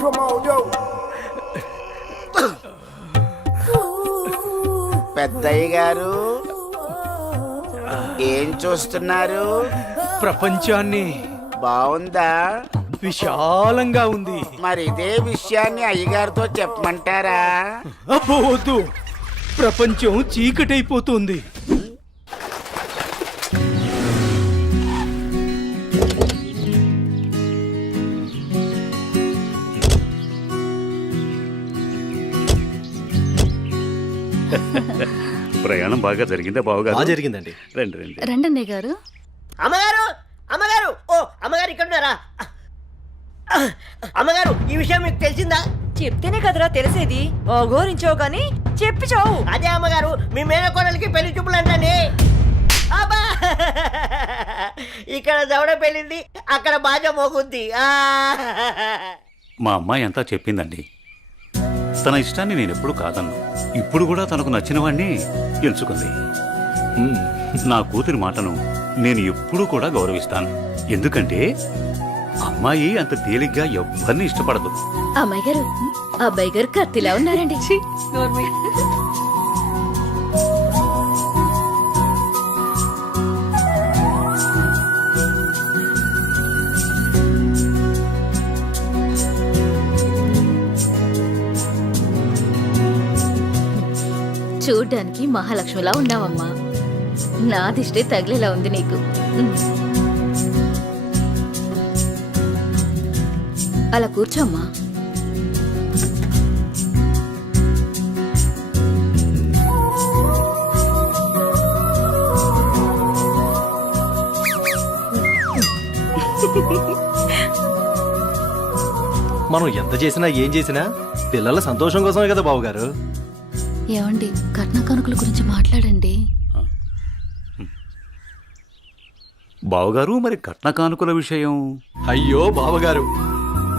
come on, yo. పెద్దయ్య గారు ఏం చూస్తున్నారు? ప్రపంచాన్ని. బాగుందా? విశాలంగా ఉంది. మరి ఇదే విషయాన్ని అయ్యగారితో చెప్పమంటారా? అబ్బో వద్దు, ప్రపంచం చీకటైపోతుంది. ప్రయాణం బాగా జరిగిందా బావగారు? జరిగిందండి. రండి రండి. రండి అన్నయ్య గారు. అమ్మగారు, అమ్మగారు, ఓ అమ్మగారు ఇక్కడ ఉన్నారా? అమ్మగారు, ఈ విషయం మీకు తెలిసిందా? చెప్తేనే కదరా తెలిసేది. ఓఘోరించో గాని చెప్పి చావు. అదే అమ్మగారు, మీ మేనకోడలికి పెళ్లి చూపులు అంటండి. అబ్బా, ఇక్కడ దవడ పెళ్ళింది, అక్కడ బాజ మోగుద్ది. మా అమ్మాయి అంతా చెప్పిందండి. తన ఇష్టాన్ని నేను ఎప్పుడు కాదన్ను. ఇప్పుడు కూడా తనకు నచ్చిన వాడిని ఎంచుకుంది. నా కూతురి మాటను నేను ఎప్పుడూ కూడా గౌరవిస్తాను. ఎందుకంటే అమ్మాయి అంత తేలిగ్గా ఎవ్వరిని ఇష్టపడదు. అమ్మాయి గారు, అబ్బాయి గారు కత్తిలా ఉన్నారండి. చూడ్డానికి మహాలక్ష్మిలా ఉన్నావమ్మా. నా దిష్టే తగిలేలా ఉంది నీకు. అలా కూర్చోమ్మా. మనం ఎంత చేసినా ఏం చేసినా పిల్లల సంతోషం కోసమే కదా బావగారు. ఏమండి, కట్న కానుకల గురించి మాట్లాడండి. బావగారు, మరి కట్న కానుకల విషయం? అయ్యో బావగారు,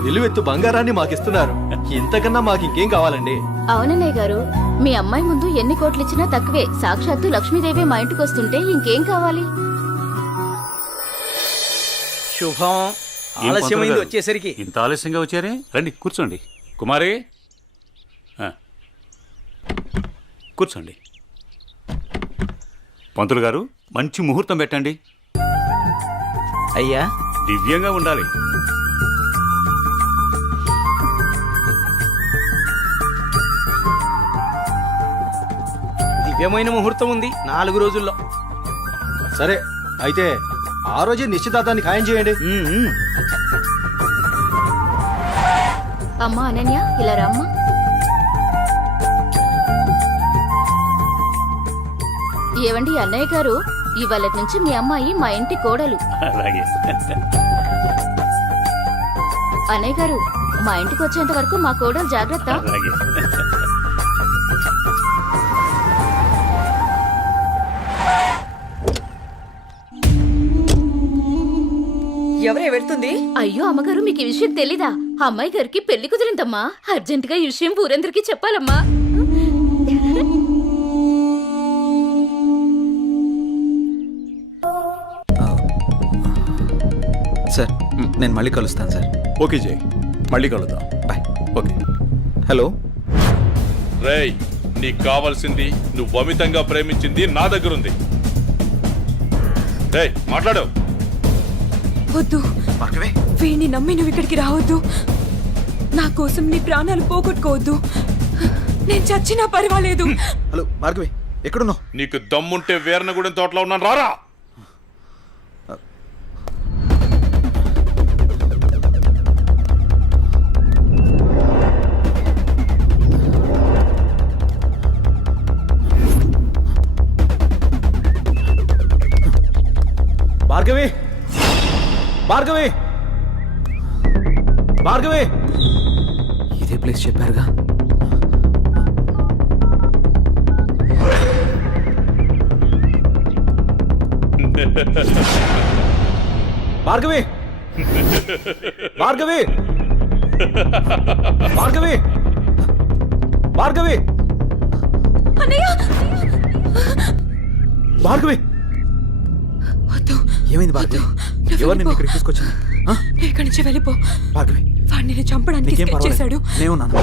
నిలువెత్తు బంగారాన్ని మాకిస్తున్నారు. ఇంతకన్నా మాకు ఇంకేం కావాలండి? అవునన్నయ్య గారు, మీ అమ్మాయి ముందు ఎన్ని కోట్లు ఇచ్చినా తక్కువే. సాక్షాత్తు లక్ష్మీదేవి మా ఇంటికి వస్తుంటే ఇంకేం కావాలి? శుభం. ఆలస్యమైంది వచ్చేసరికి. ఇంత ఆలస్యంగా వచ్చారే? రండి కూర్చోండి. కుమారి కూర్చోండి. పంతులు గారు, మంచి ముహూర్తం పెట్టండి. అయ్యా, దివ్యంగా ఉండాలి. దివ్యమైన ముహూర్తం ఉంది 4 రోజుల్లో. సరే, అయితే ఆ రోజే నిశ్చితార్థాన్ని ఖాయం చేయండి. అమ్మా అనన్య, ఇలా రామ్మా. ఏవండి అన్నయ్య గారు, ఇవాళ నుంచి మీ అమ్మాయి మా ఇంటి కోడలు. అలాగే. అన్నయ్య గారు, మా ఇంటికి వచ్చేంత వరకు మా కోడలు జాగ్రత్త. అలాగే. ఎవరే వెళ్తుంది? అయ్యో అమ్మగారు, మీకు ఈ విషయం తెలీదా? అమ్మాయి గారికి పెళ్లి కుదిరిందమ్మా. అర్జెంటుగా ఈ విషయం ఊరందరికీ చెప్పాలమ్మా. సార్, నేను మళ్ళీ కలుస్తాను సార్. ఓకే జై, మళ్ళీ కలుద్దాం. బాయ్. ఓకే. హలో రేయ్, నీకు కావాల్సింది నువ్వు అమితంగా ప్రేమించింది నా దగ్గరుంది. రేయ్, మాట్లాడు. వద్దు, వీణ్ణి నమ్మి నువ్వు ఇక్కడికి రావద్దు. నా కోసం నీ ప్రాణాలు పోగొట్టుకోవద్దు. నేను చచ్చినా పర్వాలేదు. హలో భార్గవి, ఎక్కడున్నావు? నీకు దమ్ముంటే వీరనగూడెం తోటలో ఉన్నాను, రారా. భార్గవి, భార్గవి, భార్గవి. ఇదే ప్లేస్ చెప్పారుగా. భార్గవి, భార్గవి, భార్గవి, భార్గవి, భార్గవి. వద్దు. ఏమైంది భార్గవి? ఎవరు నిన్ను ఇక్కడికి తీసుకొచ్చింది? ఇక్కడి నుంచి వెళ్ళిపో. భార్గవి వాడిని నేను చంపడానికి నీకేం sketch చేశాడు. పర్వాలేదు నేను ఉన్నాను.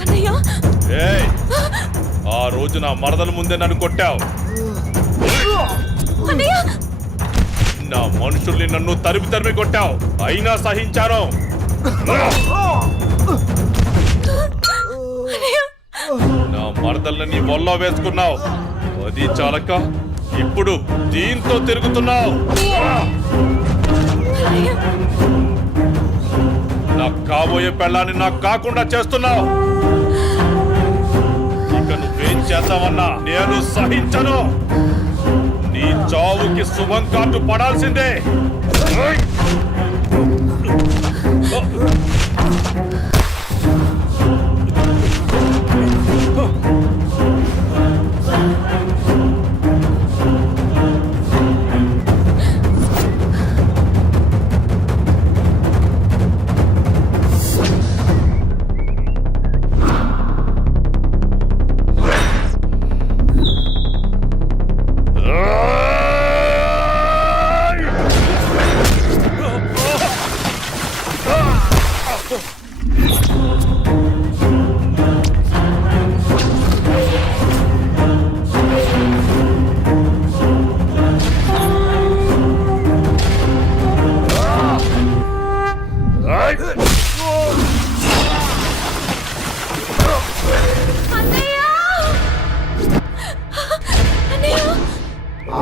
అన్నయ్య ఏయ్, ఆ రోజు నా మరదల ముందే నన్ను కొట్టావు. అన్నయ్య నా మనుషుల్ని నన్ను తరిమి తరిమి కొట్టావు, అయినా సహించాను. నా మరదల్ని నీ ఒళ్ళో వేసుకున్నావు, అది చాలక ఇప్పుడు దీంతో తిరుగుతున్నావు. నాకు కాబోయే పెళ్ళాన్ని నాకు కాకుండా చేస్తున్నావు. ఇక నువ్వేం చేద్దామన్నా నేను సహించను. నీ చావుకి శుభం కార్డు పడాల్సిందే.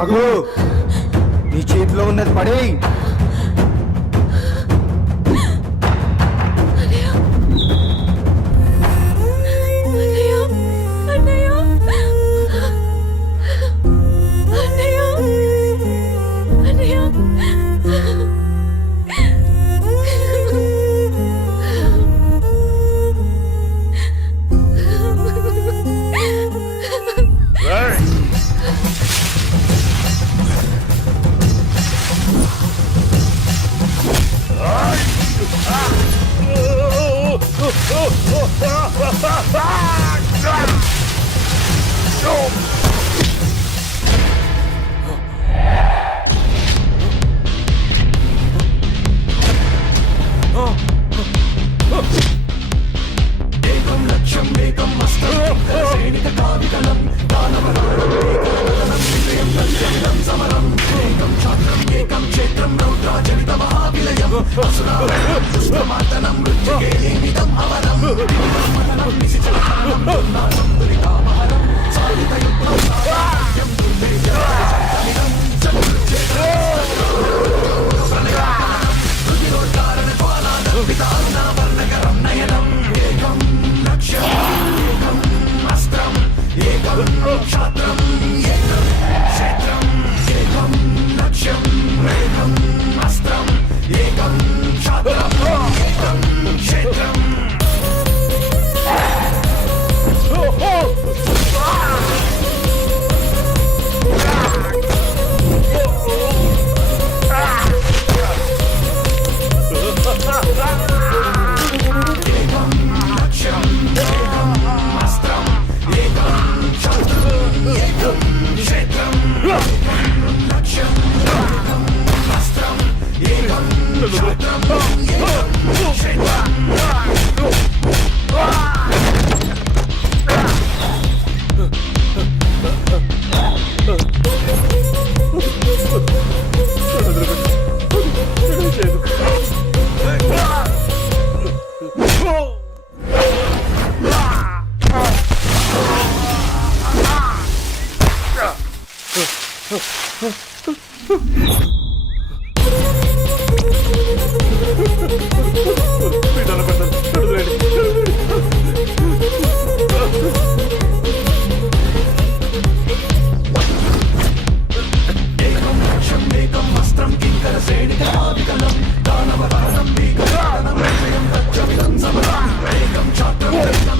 ఆగు, నీ చేతిలో ఉన్నది పడే.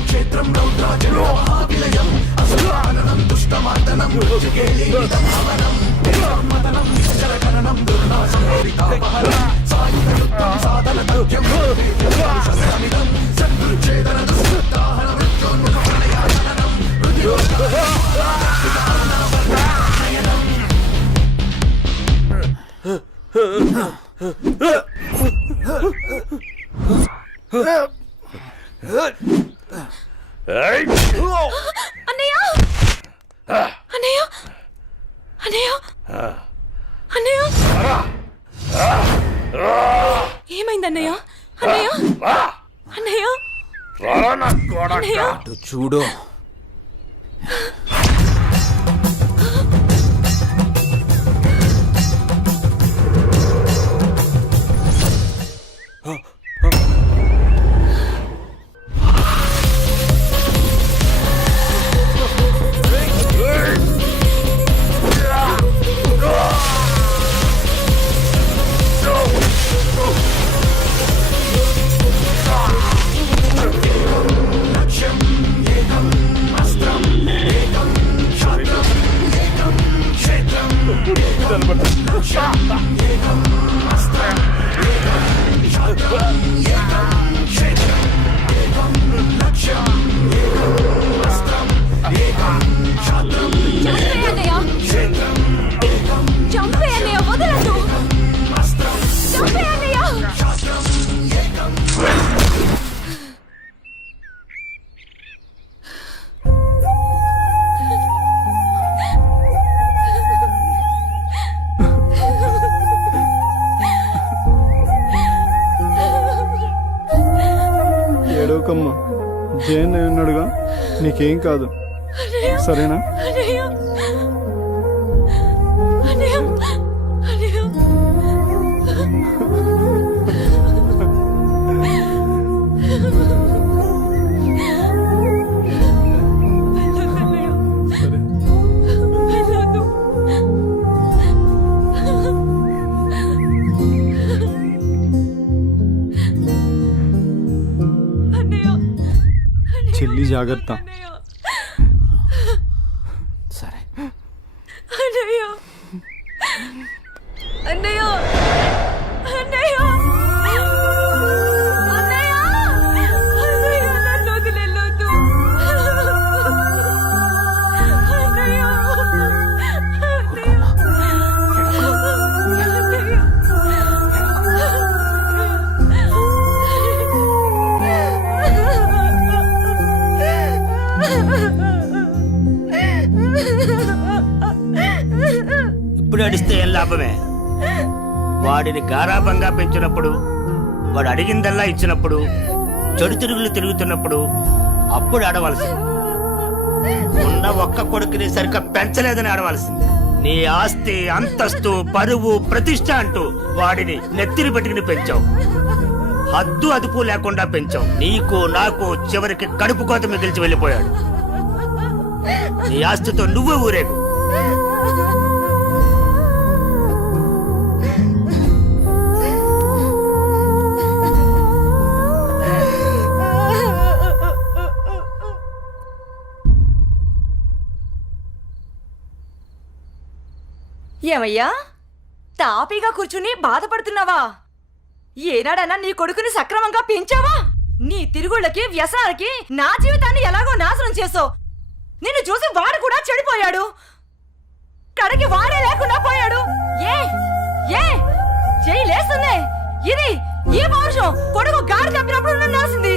క్షేత్రం రౌద్రాజన మహావిలయం అసలు దుష్టమార్దనం అన్నయ్య అన్నయ్య అన్నయ్య అన్నయ్య ఏమైంది అన్నయ్య అన్నయ్య అన్నయ్య అన్నయ్య అటు చూడు. చంపే అన్నయ్య వదలదు చంపే అన్నయ్య ఏడవకమ్మా, జైన్ ఉన్నాడుగా, నీకేం కాదు, సరేనా? అన్నయ్య అన్నయ్య అన్నయ్య చెల్లి జాగ్రత్త. సరే. అన్నయ్య అన్నయ్య అన్నయ్య అన్నయ్య అన్నయ్య నన్ను వదిలేయొద్దు అన్నయ్య ఇప్పుడు అడిస్తే ఏం లాభమే? వాడిని గారాబంగా పెంచినప్పుడు, వాడు అడిగిందల్లా ఇచ్చినప్పుడు, చెడు తిరుగులు తిరుగుతున్నప్పుడు అప్పుడు ఆడవలసింది. ఉన్న ఒక్క కొడుకుని సరిగ్గా పెంచలేదని ఆడవలసింది. నీ ఆస్తి, అంతస్తు, పరువు, ప్రతిష్ట అంటూ వాడిని నెత్తిని పెట్టుకుని పెంచావు. హద్దు అదుపు లేకుండా పెంచావు. నీకు నాకు చివరికి కడుపు కోత మిగిల్చి వెళ్ళిపోయాడు. నీ ఆస్తితో నువ్వే ఊరేగు. ఏమయ్యా, తాపీగా కూర్చుని బాధపడుతున్నావా? ఏనాడన్నా నీ కొడుకుని సక్రమంగా పెంచావా? నీ తిరుగుళ్ళకి, వ్యసనాలకి నా జీవితాన్ని ఎలాగో నాశనం చేసావు. నిన్ను చూసి వాడు కూడా చెడిపోయాడు. కడకి వాడే లేకుండా పోయాడు. ఏ ఏ చెయ్యి లేస్తుంది. ఇది ఈ పౌరుషం కొడుకు గాడి తప్పినప్పుడు ఉండాల్సింది.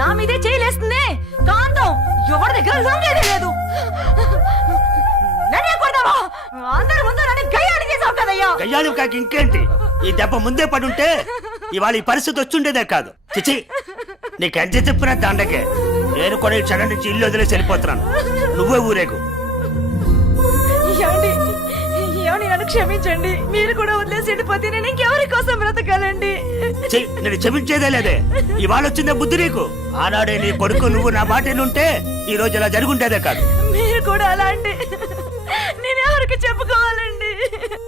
నా మీదే చెయ్యి లేస్తుంది. కాంతం ఎవరి దగ్గర లొంగేదే లేదు. నన్నే కొడతావా? అందరి ముందు నన్ను గయ్యాలి చేసావు కదయ్యా. గయ్యాలి కాక ఇంకేంటి? ఈ దెబ్బ ముందే పడుంటే ఇవాళ ఈ పరిస్థితి వచ్చుండేదే కాదు. చిచి, నీకు ఎంత చెప్పినా దండకే. నేను కూడా ఈ క్షణం నుంచి ఇల్లు వదిలేసి వెళ్ళిపోతున్నాను. నువ్వే ఊరేగు. ఏమండి, నన్ను క్షమించండి. మీరు కూడా వదిలేసి వెళ్ళిపోతే నేను ఇంకెవరి కోసం బ్రతకాలండి? నేను క్షమించేదే లేదే. ఇవాళ వచ్చిందే బుద్ధి నీకు. ఆనాడే నీ కొడుకు నువ్వు నా మాట ఉంటే ఈ రోజు ఇలా జరుగుంటేదే కాదు. మీరు కూడా అలా అంటే నేను ఎవరికి చెప్పుకోవాలండి?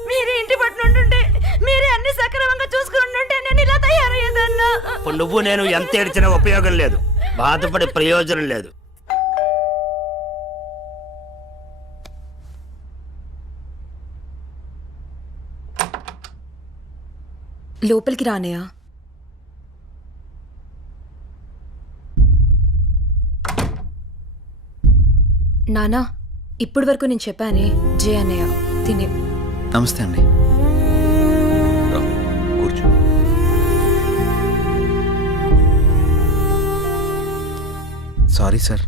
మీరు ఇంటి పట్టునుంటుంటే, మీరే అన్ని సక్రమంగా చూసుకుంటుంటే నేను ఇలా తయారయ్యేదన్నా. ఇప్పుడు నువ్వు నేను ఎంత ఏడ్చినా ఉపయోగం లేదు. బాధపడే ప్రయోజనం లేదు. లోపలికి రానయ్యా. నానా, ఇప్పటి వరకు నేను చెప్పానే జే అన్నయ్య తినే. నమస్తే అండి. కూర్చో. సారీ సార్,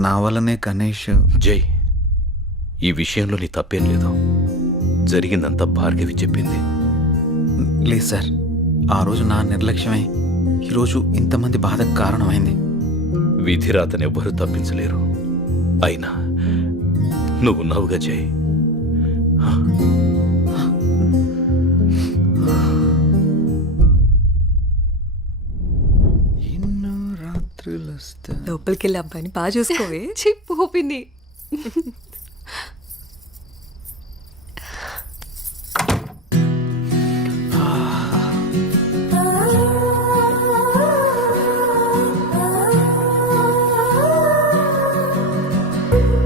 నా వల్లనే గణేష్. జై, ఈ విషయంలో నీ తప్పేం లేదు. జరిగిందంతా భార్గవి చెప్పింది. లేదు సార్, ఆ రోజు నా నిర్లక్ష్యమే ఈరోజు ఇంతమంది బాధకు కారణమైంది. విధిరాతనెవ్వరూ తప్పించలేరు. అయినా నువ్వున్నావుగా జై. ఎన్నో రాత్రులు లోపలికి వెళ్ళి అబ్బాయిని బాగా చూసుకోవే. చిప్పు